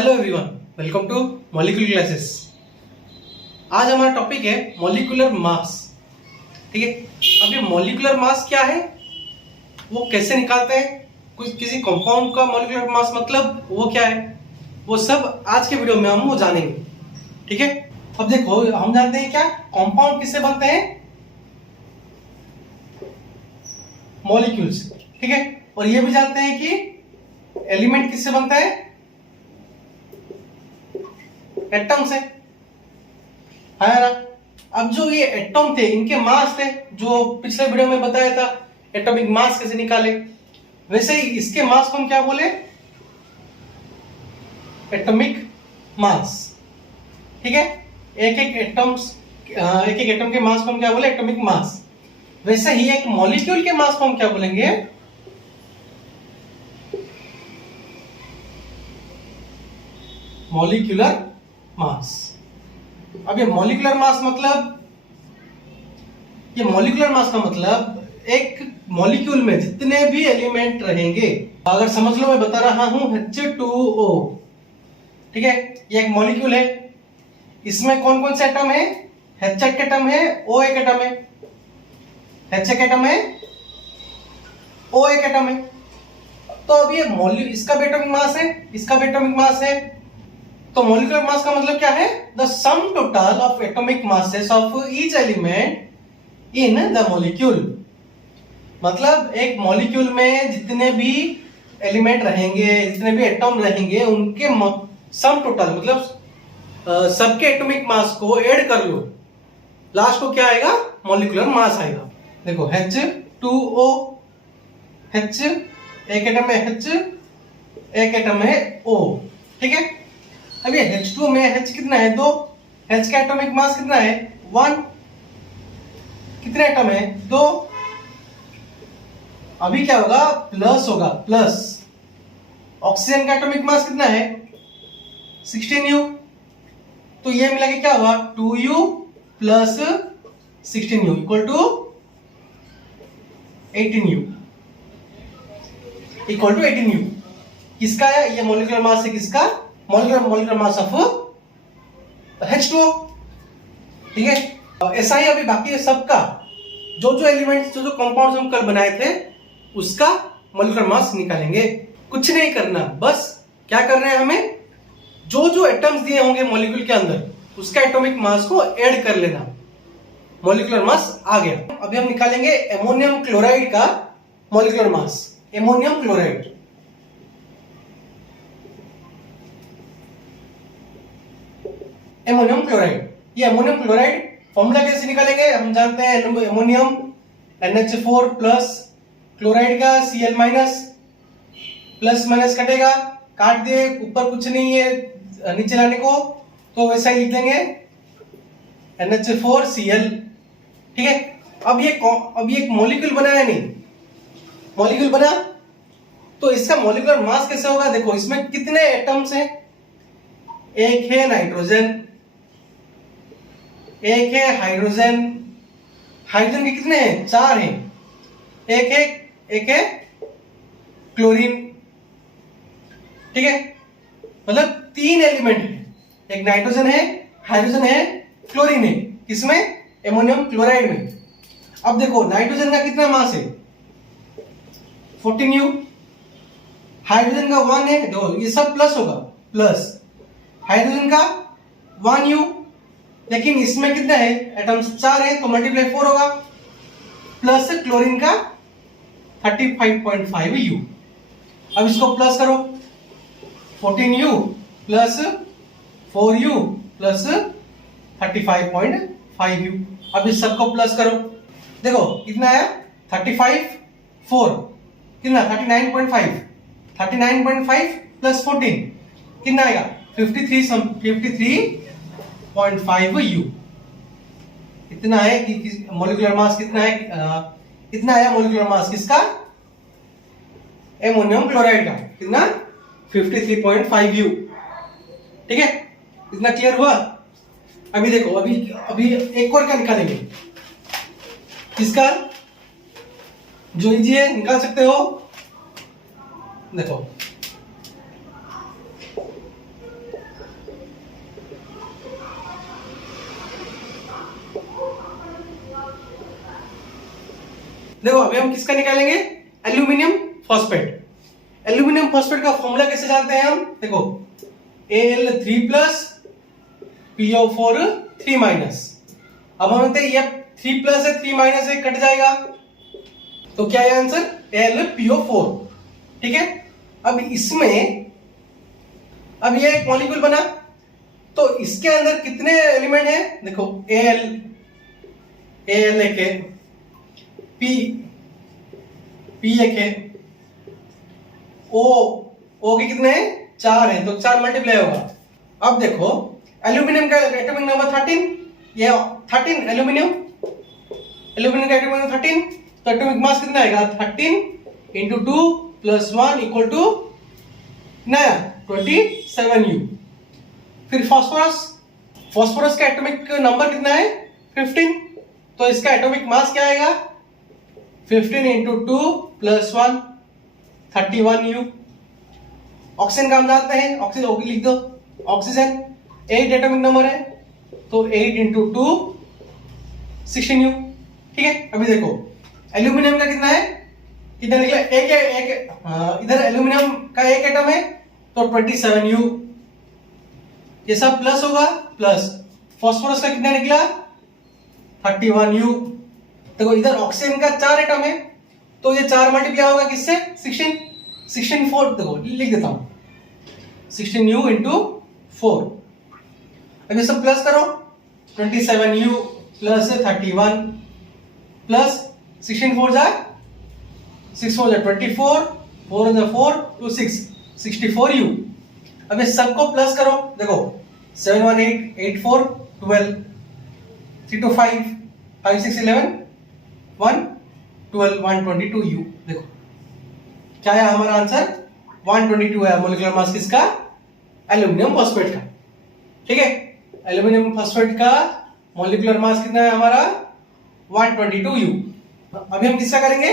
Hello everyone, welcome to molecular classes. आज हमारा topic है मॉलिक्यूलर मास। ठीक है, अब ये मॉलिक्यूलर मास क्या है, वो कैसे निकालते हैं, कुछ किसी कंपाउंड का मॉलिक्यूलर मास मतलब वो क्या है, वो सब आज के वीडियो में हम वो जानेंगे। ठीक है, अब देखो हम जानते हैं क्या कंपाउंड किससे बनते हैं, मॉलिक्यूल से। ठीक है, और ये भी जानते हैं कि एलिमेंट किससे बनता है, एटम से, है ना। अब जो ये एटम थे इनके मास थे, जो पिछले वीडियो में बताया था एटॉमिक मास कैसे निकाले, वैसे ही इसके मास को हम क्या बोले, एटॉमिक मास। ठीक है, एक एक एटम के मास को हम क्या बोले, एटॉमिक मास। वैसे ही एक मॉलिक्यूल के मास को हम क्या बोलेंगे, मॉलिक्यूलर मास। अब ये मॉलिक्यूलर मास का मतलब एक मॉलिक्यूल में जितने भी एलिमेंट रहेंगे, अगर समझ लो मैं बता रहा हूं H2O। ठीक है, ये एक मॉलिक्यूल है, इसमें कौन कौन से एटम है, H एक एटम है, O एक एटम है, H एक एटम है, O एक एटम है। तो अब ये इसका भी एटॉमिक मास है, इसका भी एटॉमिक मास है। तो मॉलिक्यूलर मास का मतलब क्या है, the sum total of atomic masses of each element in the molecule. मतलब एक मॉलिक्यूल में जितने भी एलिमेंट रहेंगे, जितने भी एटॉम रहेंगे, उनके सम टोटल मतलब सबके एटॉमिक मास को ऐड कर लो, लास्ट को क्या आएगा, मॉलिक्यूलर मास आएगा। देखो H2O, H एक एटम है, H एक एटम है, O। ठीक है, अब ये H2 में H कितना है, 2, H का एटॉमिक मास कितना है, 1, कितने एटम है, 2। अभी क्या होगा, प्लस होगा, प्लस। ऑक्सीजन का एटॉमिक मास कितना है, 16U। तो ये मिला के क्या हुआ, 2U plus 16U equal to 18U, equal to 18U। किसका है ये मॉलिक्यूलर मास है, किसका, मॉलिक्यूलर मास ऑफ H2O। ठीक है, ऐसा ही अभी बाकी सबका जो जो एलिमेंट्स, जो जो कंपाउंड्स हम कल बनाए थे, उसका मॉलिक्यूलर मास निकालेंगे। कुछ नहीं करना, बस क्या करना है, हमें जो जो एटम्स दिए होंगे मॉलिक्यूल के अंदर उसका एटॉमिक मास को ऐड कर लेना, मॉलिक्यूलर मास आ गया। अभी हम निकालेंगे एमोनियम क्लोराइड का molecular mass. Ammonium chloride, ammonium chloride, ये एमोनियम क्लोराइड फॉर्मूला कैसे निकालेंगे, हम जानते हैं एमोनियम NH4 प्लस, क्लोराइड का Cl माइनस, प्लस माइनस कटेगा, काट दिए, ऊपर कुछ नहीं है नीचे लाने को, तो वैसा ही लिख देंगे NH4Cl। ठीक है, अब ये एक मॉलिक्यूल बना है, नहीं मॉलिक्यूल बना, तो इसका मॉलिक्यूलर मास कैसे होगा, देखो इसमें कितने एटम्स हैं, एक है नाइट्रोजन, एक है हाइड्रोजन, हाइड्रोजन के कितने हैं, 4 हैं, एक है क्लोरीन। ठीक है, मतलब 3 एलिमेंट है, एक नाइट्रोजन है, हाइड्रोजन है, क्लोरीन है, किसमें, एमोनियम क्लोराइड में। अब देखो नाइट्रोजन का कितना मास है, 14U, हाइड्रोजन का 1 है, देखो ये सब प्लस होगा, प्लस हाइड्रोजन का 1U, लेकिन इसमें कितना है, एटम्स 4 है, तो मल्टीप्लाई 4 होगा, प्लस क्लोरीन का 35.5U। अब इसको प्लस करो, 14U plus 4U plus 35.5U। अब इस सबको प्लस करो, देखो कितना आया, 35, 4 कितना, 39.5, 39.5 प्लस 14 कितना आएगा, 53.5U। इतना है कि मॉलिक्यूलर मास कितना है, कितना आया मॉलिक्यूलर मास किसका, एमोनियम क्लोराइड का, कितना, 53.5U। ठीक है, इतना क्लियर हुआ। अभी देखो, अभी एक और क्या निकालेंगे, किसका, जो इजी है निकाल सकते हो। देखो देखो अभी हम किसका निकालेंगे, एल्यूमिनियम फॉस्फेट। एल्यूमिनियम फॉस्फेट का फॉर्मूला कैसे जानते हैं हम, देखो Al3 प्लस PO4 3 माइनस। अब हम कहते हैं ये 3 प्लस है 3 माइनस है कट जाएगा, तो क्या है आंसर AlPO4। ठीक है, अब इसमें अब ये एक मॉलिक्यूल बना, तो इसके अंदर कितने एलिमेंट हैं, देखो Al एक है, P एक है, O के कितने हैं, 4 हैं, तो 4 मल्टीप्लाई होगा। अब देखो एल्यूमिनियम का एटॉमिक नंबर 13, ये 13 एल्यूमिनियम का एटॉमिक नंबर 13, तो एटॉमिक मास कितना आएगा 13 इंटू 2 प्लस 1 इक्वल टू नया 27U। फिर फॉस्फोरस का एटॉमिक नंबर कितना है 15, तो इसका एटॉमिक मास क्या आएगा 15 इंटू 2 प्लस 1 31U। ऑक्सीजन का हम जानते हैं, ऑक्सीजन लिख दो, ऑक्सीजन 8 एटॉमिक नंबर है, तो 8 इंटू 2 16U। ठीक है, अभी देखो एल्यूमिनियम का कितना है, कितना निकला, एक इधर एल्यूमिनियम का एक एटम है तो 27U, ये सब प्लस होगा, प्लस फास्फोरस का कितना निकला 31U। देखो इधर ऑक्सीजन का 4 एटम है, तो ये 4 मल्टीप्लाई होगा किससे 16 4, देखो लिख देता हूं 16U इंटू 4। अब ये सब प्लस करो, 27U प्लस 31 प्लस 16 4 जा 6 4 जा 24, 4 जा 4 2 6 64U। अब ये सबको प्लस करो, देखो 7 1 8 8 4 12 3 2 5 5 6 11 1 12 122U। देखो क्या है हमारा आंसर 122 है मोलिकुलर मास किसका, एल्यूमिनियम फॉस्फेट का। ठीक है, एल्यूमिनियम फॉस्फेट का मोलिकुलर मास कितना है हमारा 122U। अभी हम किसका करेंगे,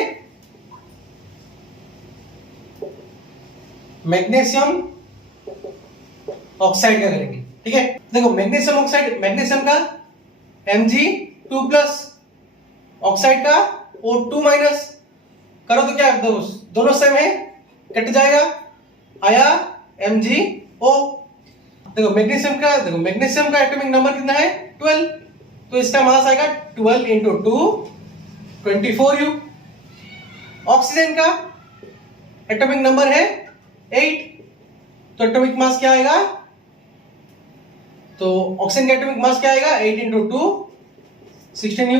मैग्नीशियम ऑक्साइड का करेंगे। ठीक है, देखो मैग्नीशियम ऑक्साइड, मैग्नीशियम का Mg2 प्लस, ऑक्साइड का O2 माइनस, करो तो क्या दोनों सेम है, कट जाएगा, आया MgO। देखो मैग्नीशियम का एटॉमिक नंबर कितना है 12, तो इसका मास आएगा 12 इंटू 2 24U। ऑक्सीजन का एटॉमिक नंबर है 8, तो एटॉमिक मास क्या आएगा, तो ऑक्सीजन का एटॉमिक मास क्या आएगा 8 इंटू 2 16U।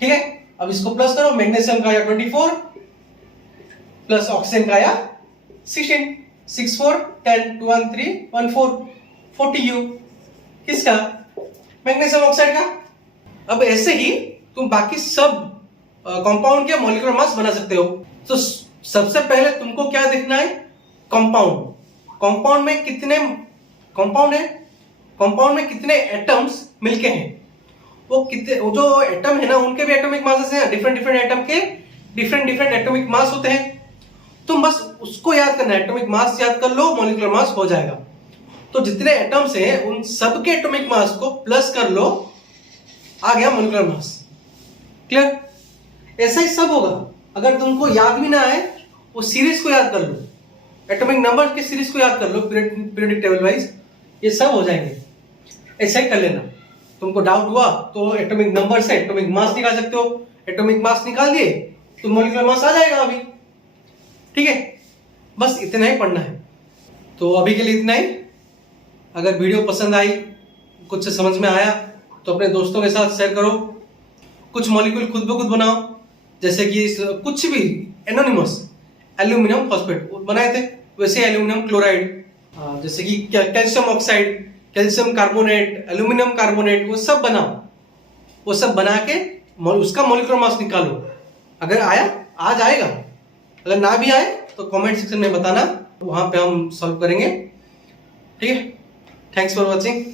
ठीक है, अब इसको प्लस करो, मैग्नीशियम का आया 24 प्लस ऑक्सीजन का आया 16 6 4 10 2 1 3 1 4 40U किसका, मैग्नीशियम ऑक्साइड का। अब ऐसे ही तुम बाकी सब कंपाउंड के मॉलिक्यूलर मास बना सकते हो। तो सबसे पहले तुमको क्या देखना है, कंपाउंड में कितने कंपाउंड है, कंपाउंड में कितने एटम्स मिलके हैं, वो जो एटम है ना उनके भी एटॉमिक मासेस हैं, डिफरेंट एटम के डिफरेंट एटॉमिक मास होते हैं। तुम बस उसको याद करना है, एटॉमिक मास याद कर लो, मॉलिक्यूलर मास हो जाएगा। तो जितने एटम्स हैं उन सबके एटॉमिक मास को प्लस कर लो, आ गया मॉलिक्यूलर मास। क्लियर, ऐसा ही सब होगा। अगर तुमको याद भी ना आए वो सीरीज को याद कर लो, एटॉमिक नंबर के सीरीज को याद कर लो पीरियोडिक टेबल वाइज, ये सब हो जाएंगे। ऐसा ही कर लेना। तुमको डाउट हुआ तो एटॉमिक नंबर से एटॉमिक मास निकाल सकते हो, एटॉमिक मास निकाल दिए तो मॉलिक्यूलर मास आ जाएगा अभी। ठीक है, बस इतना ही पढ़ना है। तो अभी के लिए इतना ही। अगर वीडियो पसंद आई, कुछ समझ में आया तो अपने दोस्तों के साथ शेयर करो। कुछ मॉलिक्यूल खुद ब खुद बनाओ, जैसे कि कुछ भी एनोनिमस एल्यूमिनियम फॉस्फेट बनाए थे, वैसे एल्यूमिनियम क्लोराइड, जैसे कि calcium oxide, calcium carbonate, aluminium carbonate, वो सब बनाओ। वो सब बना के उसका मॉलिक्यूलर मास निकालो। अगर आया आ जाएगा, अगर ना भी आए तो कमेंट सेक्शन में बताना, वहां पे हम सॉल्व करेंगे। ठीक है, थैंक्स फॉर वॉचिंग।